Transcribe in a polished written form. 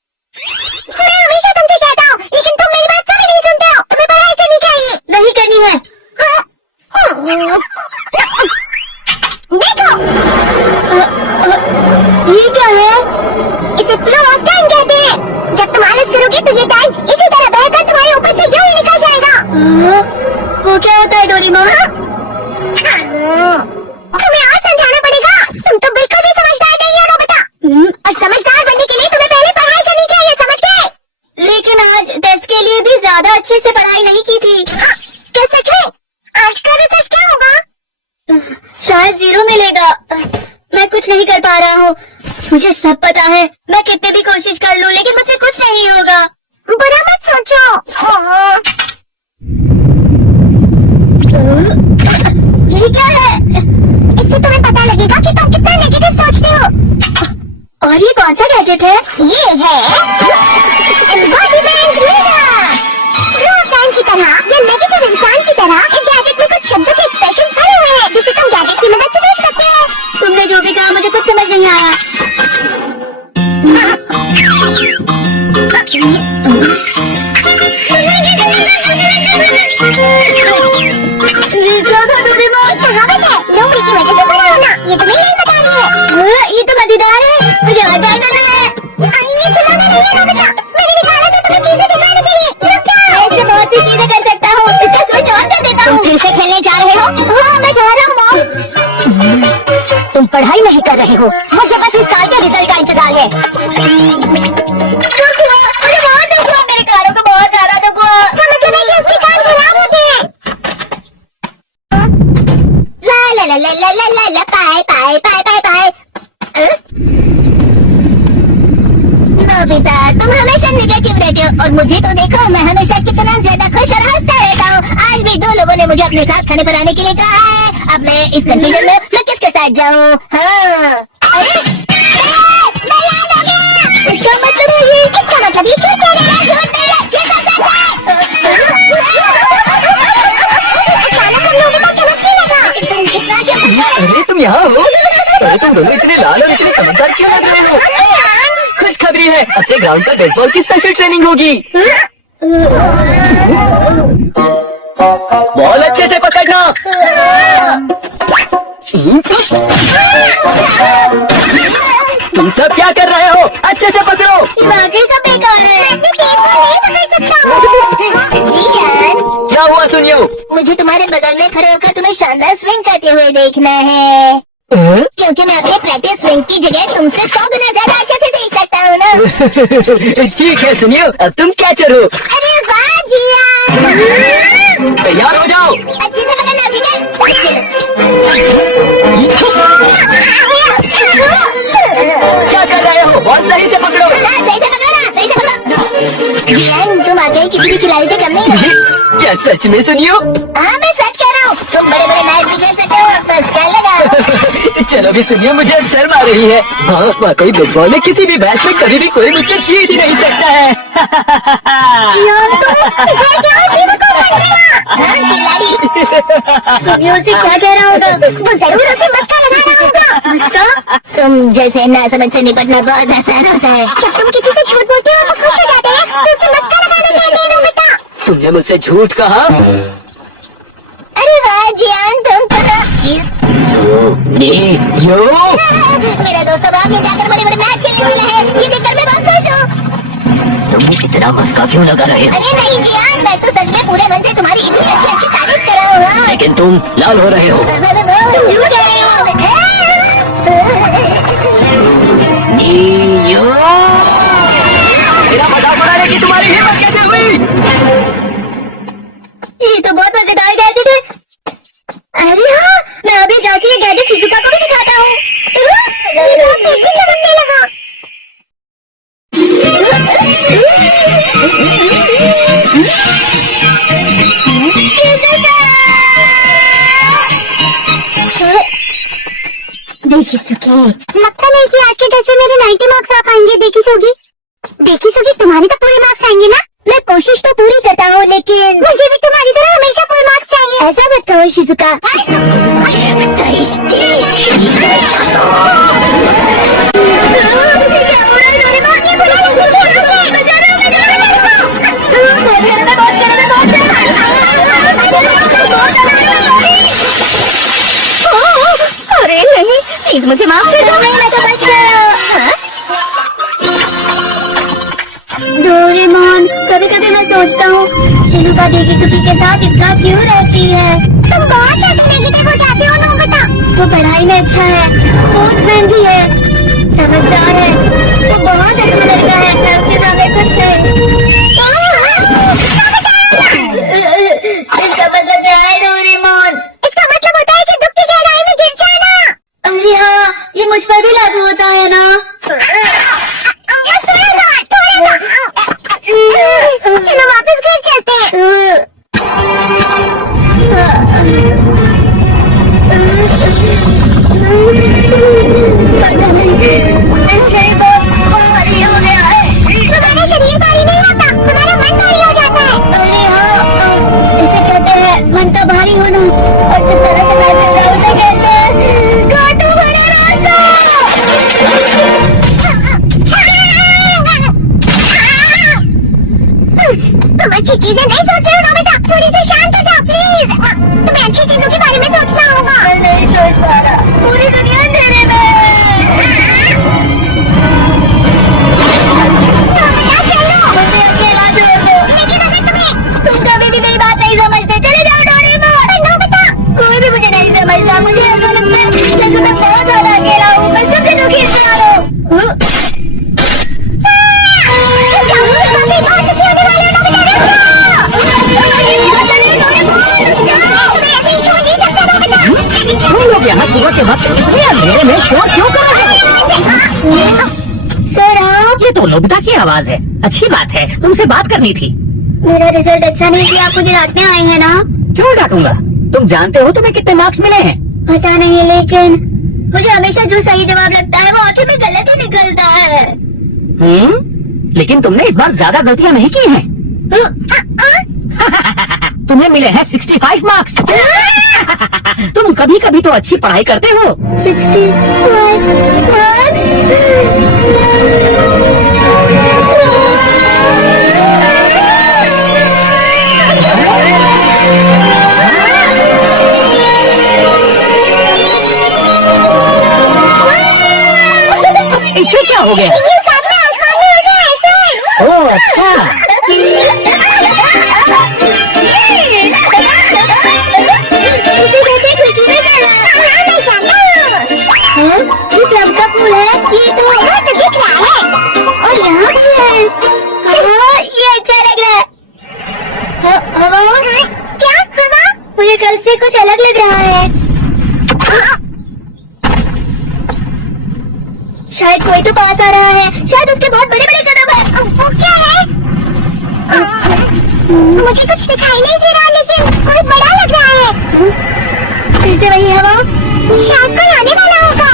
मैं हमेशा तुमसे कहता हूँ, लेकिन तुम मेरी बात कभी नहीं सुनते हो। तुम्हें पढ़ाई करनी चाहिए। नहीं करनी है। देखो, ये क्या है? इसे फ्लो ऑफ टाइम कहते हैं। जब तुम आलस करोगे तो ये टाइम इसी तरह बहकर तुम्हारे ऊपर से यूं ही निकल जाएगा। वो क्या होता है डोरेमोन? तुम्हें और समझाना पड़ेगा। तुम तो बिल्कुल भी समझदार नहीं हो नोबिता। और समझदार बनने के लिए तुम्हें पहले पढ़ाई करनी चाहिए, समझ गए? लेकिन आज टेस्ट के लिए भी ज्यादा अच्छे से पढ़ाई नहीं की थी। क्या सच में? आज का रिजल्ट क्या होगा? शायद 0 मिलेगा। मैं कुछ नहीं कर पा रहा हूँ। मुझे सब पता है। मैं कितने भी कोशिश कर लूँ, लेकिन मुझसे कुछ नहीं होगा। बुरा मत सोचो। ये क्या है? इससे तुम्हें पता लगेगा कि तुम कितना नेगेटिव सोचते हो। और ये कौन सा गैजेट है? ये है embodiment reader. Flow of time की तरह या नेगेटिव इंसान की तरह इस गैजेट में कुछ शब्दों के एक्सप्रेशन भरे हुए हैं, जिसे तुम गैजेट की मदद से देख सकते हो। तुमने जो भी कहा मुझे कुछ समझ नहीं आया। ये क्या था डोरेमोन? कहावत है, लोमड़ी की वजह से बुरा होना। ये तुम्हें यही बता रही है। ये तो मजेदार है। मुझे और बात करना है। ये खिलौना नहीं है नोबिता। मैंने निकाला था तुम्हें चीजें दिखाने के लिए। रुक जाओ। मैं इससे बहुत सी चीजें कर सकता हूँ। इसका स्विच ऑन कर देता हूँ। तुम फिर से खेलने जा रहे हो? हाँ, मैं जा रहा हूँ मॉम। तुम पढ़ाई नहीं कर रहे हो। मुझे बस इस साल के रिजल्ट का इंतजार है। अरे बहुत दुख हुआ, मेरे कानों को बहुत ज्यादा दुख हुआ। इसका मतलब है कि उसके कान खराब हो गए। ला ला ला ला ला ला ला ला पाए पाए पाए पाए पाए। नोबिता, तुम हमेशा नेगेटिव रहते हो, और मुझे तो देखो, मैं हमेशा कितना ज्यादा खुश और हंसता रहता हूँ। आज भी 2 लोगों ने मुझे अपने साथ खाने पर आने के लिए कहा है। अब मैं इस कंफ्यूजन में मैं किसके साथ जाऊँ? हाँ, अरे मैं याद आ गया। इसका मतलब है ये। इसका मतलब ये झूठ बोल रहा है। झूठ नहीं है, ये सच है। अचानक हम लोगों को चमकने लगा। तुम कितना क्या? अरे तुम यहाँ हो? अरे तुम दोनों इतने लाल और इतने चमकदार क्यों लग रहे हो? खुशखबरी है, अब से ग्राउंड पर बेसबॉल की स्पेशल ट्रेनिंग होगी। बॉल अच्छे से पकड़ना। तुम सब क्या कर रहे हो? अच्छे से पकड़ो। वाकई सब बेकार है। मैं गेम को नहीं पकड़ सकता हूँ। जी जान, क्या हुआ सुनियो? मुझे तुम्हारे बगल में खड़े होकर तुम्हें शानदार स्विंग करते हुए देखना है। क्योंकि मैं अपने प्रैक्टिस स्विंग की जगह तुमसे 100 गुना ज्यादा अच्छे से देख सकता हूँ ना। ठीक है सुनियो, अब तुम कैचर हो। अरे वाह जिया। तैयार हो जाओ। अच्छे से पकड़ना, ठीक है? क्या कर रहे हो? बहुत सही से पकड़ो। सही से पकड़ो ना, सही से पकड़ो। जियान, तुम आगे किसी भी खिलाड़ी से कम नहीं हो। क्या सच में सुनियो? हाँ, मैं सच कह रहा हूँ। तुम बड़े बड़े मैच भी खेल सकते हो। बस क्या लगा? चलो भी सुनियो, मुझे अब शर्म आ रही है। हाँ, वाकई बेसबॉल में किसी भी मैच में कभी भी कोई मुझसे जीत ही नहीं सकता है। सुनियो से क्या कह रहा होगा? वो जरूर उसे मस्का लगा रहा होगा। मस्का? तुम जैसे नासमझ से निपटना बहुत आसान होता है। जब तुम किसी से झूठ बोलते हो और वो खुश हो जाते हैं, तो उसे मस्का लगाना कहते हैं नोबिता। तुमने मुझसे झूठ कहा? अरे वाह जियान, तुम तो ना। मेरा दोस्त अब आगे जाकर बड़े बड़े मैच खेलने वाला है। ये देखकर मैं बहुत खुश हूँ। तुम इतना मस्का क्यों लगा रहे हो? अरे नहीं जियान, मैं तो सच में पूरे मन से तुम्हारी इतनी अच्छी अच्छी तारीफ कर रहा हूँ। लेकिन तुम लाल हो रहे हो। तुम झूठ कह रहे हो। मेरा मजाक बनाने की तुम्हारी हिम्मत कैसे हुई? ये तो बहुत मजेदार गैजेट है। अरे हाँ, मैं अभी जाके ये गैजेट शिजुका को भी दिखाता हूँ। ये तो फिर से चमकने लगा। देखी सुगी, लगता नहीं कि आज के टेस्ट में मेरे 90 मार्क्स आ पाएंगे। देखी सुगी, तुम्हारे तो पूरे मार्क्स आएंगे ना? मैं कोशिश तो पूरी करता हूँ, लेकिन मुझे भी तुम्हारी तरह हमेशा फुल मार्क्स चाहिए। ऐसा मत कहो शिजुका। क्या हो रहा प्लीज मुझे माफ कर दो। मैं तो बच गया। डोरेमोन, कभी कभी मैं सोचता हूँ शिजुका डेकिसुकी के साथ इतना क्यों रहती है। तुम बहुत ज्यादा नेगेटिव हो जाती हो नोबिता। वो पढ़ाई में अच्छा है, स्पोर्ट्समैन भी है, समझदार है, वो बहुत अच्छा लड़का है। मैं उसके सामने कुछ नहीं। इसका मतलब क्या है डोरेमोन? इसका मतलब होता है कि दुख की गहराई में गिर जाना। अरे हाँ, ये मुझ पर भी लागू होता है ना। चलो वापस घर चलते हैं। पता नहीं, शरीर बहुत भारी हो गया है। तुम्हारा शरीर भारी नहीं होता, तुम्हारा मन भारी हो जाता है। अरे हाँ, इसे कहते हैं मन तो भारी होना। और जिस तरह से मैं चल रहा हूँ उसे कहते हैं घाटों भरा रास्ता। तुम अच्छी चीजें नहीं सोच रहे हो नोबिता, थोड़ी सी शांत हो जाओ प्लीज। तुम्हें अच्छी चीजों के बारे में सोचना होगा। मैं नहीं सोच पा रहा, पूरी दुनिया अंधेरे में। नोबिता चलो, मुझे अकेला छोड़ दो। लेकिन अगर तुम कभी भी मेरी बात नहीं समझते, चले जाओ डोरेमोन। नोबिता, कोई भी मुझे नहीं समझता। मुझे ऐसा लगता है जैसे मैं बहुत ज्यादा अकेला हूँ। मैं सबसे दुखी इंसान हूँ। तुम लोग यहाँ सुबह के वक्त इतने अंधेरे में शोर क्यों कर रहे हो? सर आप? ये तो नोबिता की आवाज है। अच्छी बात है, तुमसे बात करनी थी। मेरा रिजल्ट अच्छा नहीं किया, आप मुझे डांटने आए हैं ना? क्यों डांटूंगा? तुम जानते हो तुम्हें कितने मार्क्स मिले हैं? पता नहीं, लेकिन मुझे हमेशा जो सही जवाब लगता है वो आखिर में गलत ही निकलता है। लेकिन तुमने इस बार ज्यादा गलतियाँ नहीं की हैं। तुम्हें मिले हैं 65 मार्क्स। तुम कभी कभी तो अच्छी पढ़ाई करते हो। 65 मार्क्स? इससे क्या हो गया? ये सामने आसमान में हो गया ऐसे। ओह अच्छा। ये प्लम का फूल है, ये तो दिख रहा है। और यहाँ भी है। हाँ, ये अच्छा लग रहा है। हवा? क्या हवा? मुझे कल से कुछ अलग लग रहा है। शायद कोई तो पास आ रहा है। शायद उसके बहुत बड़े बड़े कदम है। वो क्या है? मुझे कुछ दिखाई नहीं दे रहा, लेकिन कोई बड़ा लग रहा है। फिर से वही हवा। शायद कोई आने वाला होगा।